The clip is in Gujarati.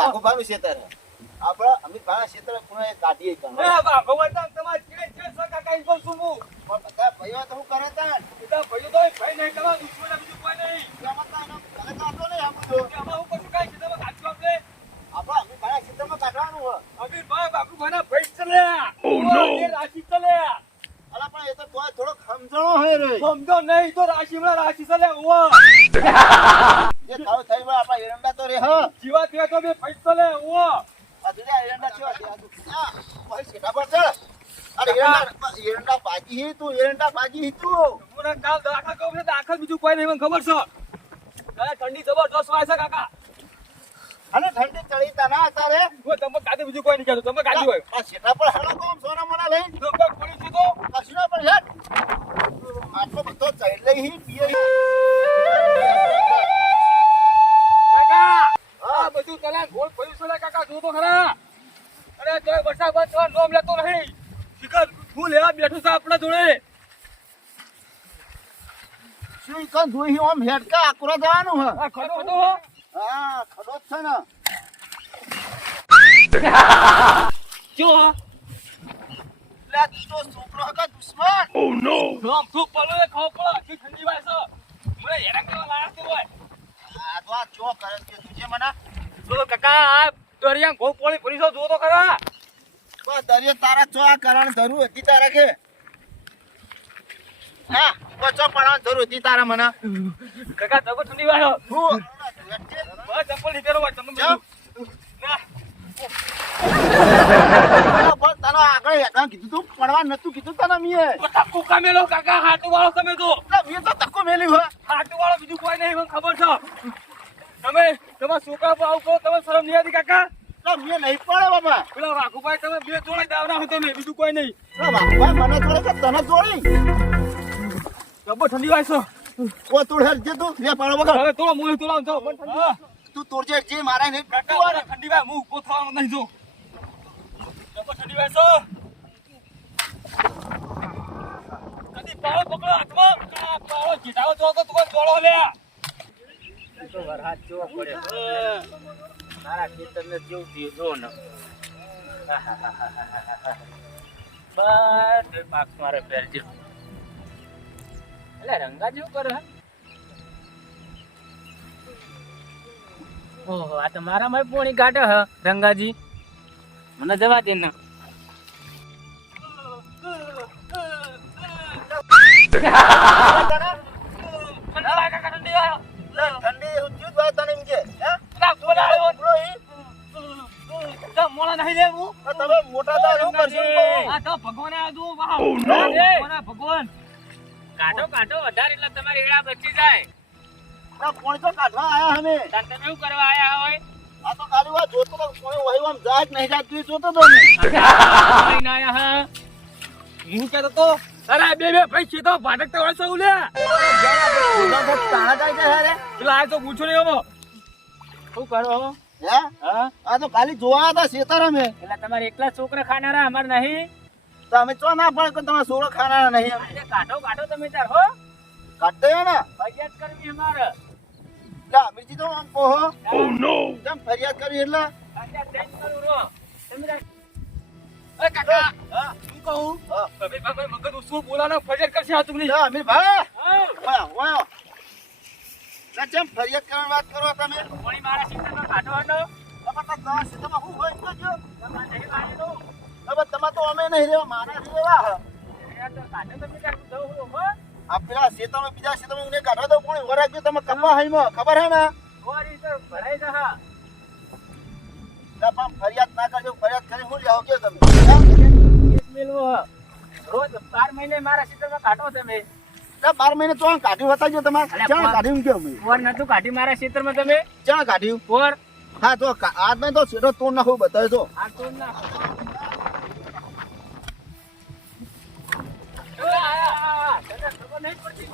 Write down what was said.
બાગુભાનું ખેતર આપડા અમિતભાઈના ખેતર કોને કાઢીએ કામ ભગવાન તમારે છે કાકા ઈ બોલ છું હું પણ બધા ભાઈઓ તો હું કરે તા બધા ભાઈઓ તો ભાઈ નહીં તમારા દુશ્મન બીજું કોઈ નહીં જમતા ન કરે તો આપણો નહીં આપું જો આમાં હું કશું કાઈ છે તમે કાચું આપણે આપડા અમિતભાઈના ખેતરમાં કાઢવાનું હોય અમીરભાઈ બાબુભાઈના ભાઈ ચલ્યા એ રાશિ ચલ્યા અલા પણ એ તો થોડો ખમજણો હોય રે સમજો નહીં તો રાશિમાં રાશિ ચલ્યા ઓવા જે થાવ થઈ ગયો આપડા એરંડા તો રે હા જીવા તે તો બે ભાઈ ચલ્યા ઓવા આ દુનિયા એરંડા છે આ ભાઈ સેટા પર ચડ અરે એરંડા ભાજી હી તું એરંડા ભાજી હી તું મને કાલ દાખલ કહું છે દાખલ બીજું કોઈ નહીં મને ખબર છે કાલે ઠંડી જબરદસ્ત વાય છે કાકા અને ઠંડી ચડી તા ના તારે હું તમે કાઢી બીજું કોઈ નહીં કહેતો તમે કાઢી હોય આ સેટા પર હાલો કોમ સોના મોના લઈ તમે કોણી છું તો કશું પર હેટ આટલો બધો ચડ લઈ હી પીએ કાકા આ બધું તલા ગોળ પડ્યું છે કાકા જો તો ખરા અરે તો વર્ષા બસ નોમ લેતો નહીં શિખર હું લેવા બેઠો છું આપણા જોડે શું કન જોઈ ઓમ હેડ કા આકરો જવાનું હ આ ખડો હતો હા ખડો જ છે ને જો લે તો છોકરો કા દુશ્મન ઓ નો નોમ થૂક પડો એ ખાવ પડો આખી ઠંડી વાય છે મને હેરાન કરવા લાયા તું હોય આ તો આ ચો કરે કે તુજે મને જો કાકા આ દરિયા ગો પોળી ભરી છો જો તો ખરા બસ દરિયો તારા ચો આ કરવાની જરૂર હતી તારા કે હા બસ ચો પડવાની જરૂર હતી તારા મને કાકા જબર ઠંડી વાયો હું બસ ચપ્પલ લીધેલો હોય તમે બધું ના બસ તને આગળ હેઠા કીધું તું પડવા નતું કીધું તને મીએ ધક્કો કામેલો કાકા હાટુ વાળો તમે તો મેં તો ધક્કો મેલી હોય હાટુ વાળો બીજું કોઈ નહીં મને ખબર છે તમે તમારા છોકરા પર આવું કહો તમે શરમ નહીં આવતી કાકા મેં નહીં પડે બાબા પેલા વાઘુભાઈ તમે બે જોડે દાવના હો તમે બીજું કોઈ નહીં ભાઈ મને જોડે કે તને જોડી જબર ઠંડી વાય છે ઓ તું હેર જે તું લે પાડો વગર હવે થોડો મોહ તોલાવ છો તું તોડજે જે મારા નહીં કાકા ઠંડી વાય હું ઉભો થવાનો નહીં જો જબર ઠંડી વાય છે કદી પાળો પકડો હાથમાં આ પાળો જીટાવો તો તું જોડો લે તો વરહાદ જોવો પડે મારા ખેતરને જેવું દીધો ને બસ પાક મારે પહેરજો એટલે રંગા જેવું કરે ઓહો આ તો મારા માં પોણી કાઢે હ રંગાજી મને જવા દે ના ઠંડી ઉજ્જુત વાત તને એમ કે હે મોડા નહીં લેવું તમે મોટા તો એવું કરશો આ તો ભગવાન આ દો વાહ ભગવાન કાઢો કાઢો વધારે એટલે તમારી એડા બચી જાય ના કોણ તો કાઢવા આયા અમે તાર તમે શું કરવા આયા હોય આ તો ખાલી વાત જોતો તો કોઈ વહી આમ જાત નહીં જાત તું જોતો તો ને લઈને આયા હા હું કહેતો તો અરે બે ભાઈ છે તો ભાટકતા હોય સૌ લે તાણા જાય છે રે પેલા આ તો પૂછો નહીં હવે શું કરો હે હા આ તો ખાલી જોવા હતા શેતર અમે એટલે તમારે એકલા છોકરા ખાનારા અમાર નહીં તો અમે ચો ના પડે કે તમારા સોળો ખાના નહીં એટલે કાઢો કાઢો તમે તાર હો કાઢતે ને ફરિયાદ કરવી અમારે લા મિર્ચી તો આમ કહો ઓ નો કેમ ફરિયાદ કરી એટલે ફરિયાદ તેજ કરું રો તમે અરે કાકા હા શું કહું હા ભાઈ મગજ શું બોલાનો ફરિયાદ કરશે આ તું લા અમીર ભાઈ હા વાહ વાહ ના કેમ ફરિયાદ કરવાની વાત કરો તમે પાણી મારા ખેતરમાં કાઢવાનો તમારા તમારા સીધામાં શું હોય તો જો તમારે નહીં વાળેલું હવે તમાર તો અમે નહીં રેવા મારા રેવા ફરિયાદ તો કાઢો તમે તાર દઉં હો આ પેલા શેતામાં બીજા શેતામાં ઉને કાઢો તો કોણ વરાગ જો તમે કપા હાઈમાં ખબર હે ને ઓરી તો ભરાઈ જા ના પણ ફરિયાદ ના કરજો ફરિયાદ કરી હું જાઓ કે તમે કેસ મેલવો રોજ 12 મહિને મારા ખેતરમાં કાઢો તમે ના 12 મહિને તો કાઢ્યું બતાવજો તમારે ક્યાં કાઢ્યું કેમ ઓર નતું કાઢી મારા ખેતરમાં તમે ક્યાં કાઢ્યું ઓર હા તો આજ મેં તો સીધો તોડ નાખું બતાવે તો આ તો ના તને ખબર નહીં પડતી